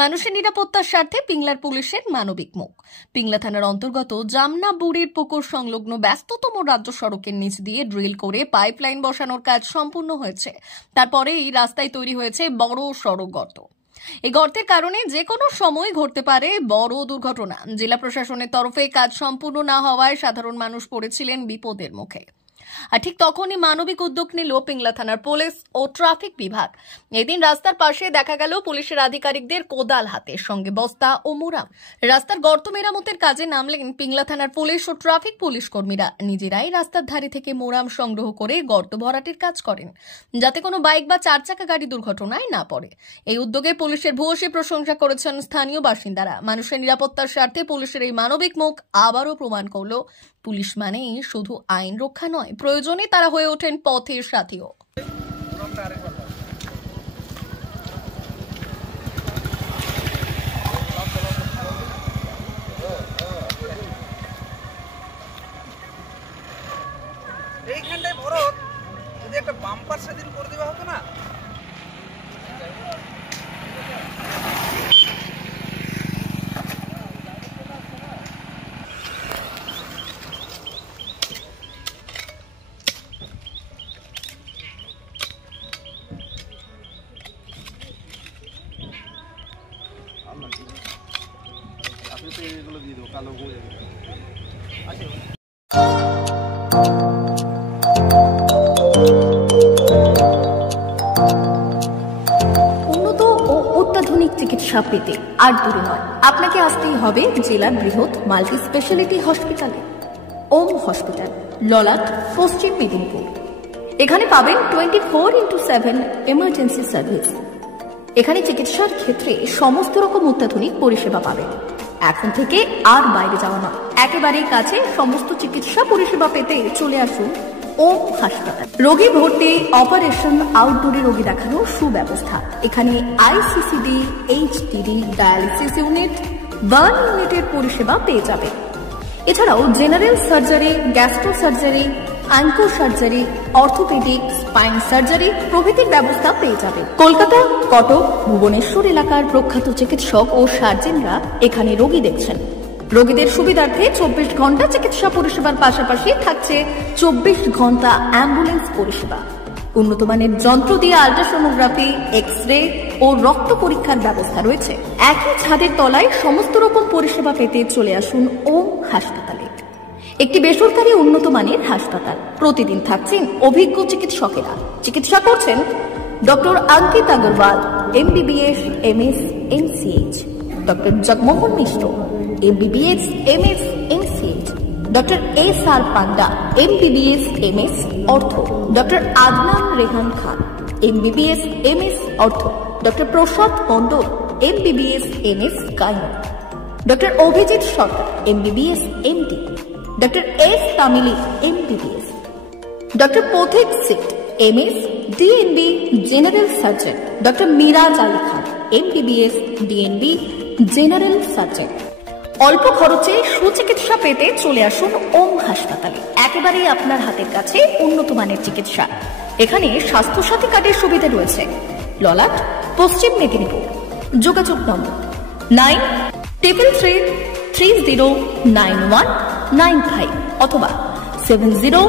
মানুষের নিরাপত্তার স্বার্থে পিংলার পুলিশের মানবিক মুখ। পিংলা থানার অন্তর্গত জামনা বুড়ির পুকুর সংলগ্ন ব্যস্ততম রাজ্য সড়কের নিচ দিয়ে ড্রিল করে পাইপলাইন বসানোর কাজ সম্পূর্ণ হয়েছে। তারপরে এই রাস্তায় তৈরি হয়েছে বড় সড়ক গর্ত। এই গর্তের কারণে যে কোনো সময় ঘটতে পারে বড় দুর্ঘটনা। জেলা প্রশাসনের তরফে কাজ সম্পূর্ণ না হওয়ায় সাধারণ মানুষ পড়েছিলেন বিপদের মুখে। আর ঠিক তখনই মানবিক উদ্যোগ নিল পিংলা থানার পুলিশ ও ট্রাফিক বিভাগ। এদিন রাস্তার পাশে দেখা গেল পুলিশের আধিকারিকদের কোদাল হাতে, সঙ্গে বস্তা ও মোড়াম। রাস্তার গর্ত মেরামতের কাজে নামলেন পিংলা থানার পুলিশ ও ট্রাফিক পুলিশ কর্মীরা। নিজেরাই রাস্তার ধারে থেকে মোড়াম সংগ্রহ করে গর্ত ভরাটির কাজ করেন, যাতে কোনো বাইক বা চার চাকা গাড়ি দুর্ঘটনায় না পড়ে। এই উদ্যোগে পুলিশের ভূয়সী প্রশংসা করেছেন স্থানীয় বাসিন্দারা। মানুষের নিরাপত্তার স্বার্থে পুলিশের এই মানবিক মুখ আবারও প্রমাণ করল পুলিশ মানেই শুধু আইন রক্ষা নয়, প্রয়োজনে তারা হয়ে ওঠেন পথের সাথীও। এইখানটায় ভরত যদি একটা বাম্পার সেদিন করে দেওয়া হতো না। আপনি তো এগুলো দিয়ে দেবো, কালো বই আছে। উন্নত ও অত্যাধুনিক চিকিৎসা পেতে আর দূরে নয়, আপনাকে আসতেই হবে জেলার বৃহৎ মাল্টি স্পেশালিটি হসপিটালে। ওম হসপিটাল, ললাট, পশ্চিম মেদিনীপুর। এখানে পাবেন 24x7 এমার্জেন্সি সার্ভিস। এখানে চিকিৎসার ক্ষেত্রে সমস্ত রকম অত্যাধুনিক পরিষেবা পাবেন। এখন থেকে আর বাইরে যাওয়া নয়, একেবারেই কাছে সমস্ত চিকিৎসা পরিষেবা পেতে চলে আসুন ওম হাসপাতাল। রোগী ভর্তি, অপারেশন, আউটডোরে রোগী দেখানোর সুব্যবস্থা। এখানে ICCD, HDD, dialysis unit, burn ইউনিটের পরিষেবা পেয়ে যাবে। এছাড়াও general surgery, gastro surgery, onco surgery, orthopaedic, spine surgery প্রভৃতির ব্যবস্থা পেয়ে যাবে। কলকাতা, কটক, ভুবনেশ্বর এলাকার প্রখ্যাত চিকিৎসক ও সার্জনরা এখানে রোগী দেখছেন। রোগীদের সুবিধার্থে 24 ঘন্টা চিকিৎসা পরিষেবার পাশাপাশি থাকছে 24 ঘন্টা অ্যাম্বুলেন্স পরিষেবা। উন্নত মানের যন্ত্র দিয়ে আল্ট্রাসোনোগ্রাফি, এক্স-রে ও রক্ত পরীক্ষার ব্যবস্থা রয়েছে। একই ছাদের তলায় সমস্ত রকম পরিষেবা পেতে চলে আসুন ওম হাসপাতালে। একটি বেসরকারি উন্নত মানের হাসপাতাল। প্রতিদিন থাকছেন অভিজ্ঞ চিকিৎসকেরা। চিকিৎসা করছেন doctor Ankit Agarwal, MBBS, MS, MCH, doctor Jagmohan Mishra, MBBS, MS, MCH, doctor SR Panda, MBBS, MS, ortho, doctor Adnan Rehan Khan, MBBS, MS, ortho, doctor Prasad Mondal, MBBS, MS, gynae, doctor Abhijit Sarkar, MBBS, MD, doctor S Tamili, MBBS, doctor Pathik সিট, MS, DNB, general surgeon, doctor Miraj Ali Khan, MBBS, DNB, general surgeon. অল্প খরচে সুচিকিৎসা পেতে চলে আসুন ওম হাসপাতালে। একেবারেই আপনার হাতের কাছে উন্নত মানের চিকিৎসা। এখানে স্বাস্থ্যসাথী কার্ডের সুবিধা রয়েছে। ললাট, পশ্চিম মেদিনীপুর। যোগাযোগ নম্বর 9333309195 অথবা 70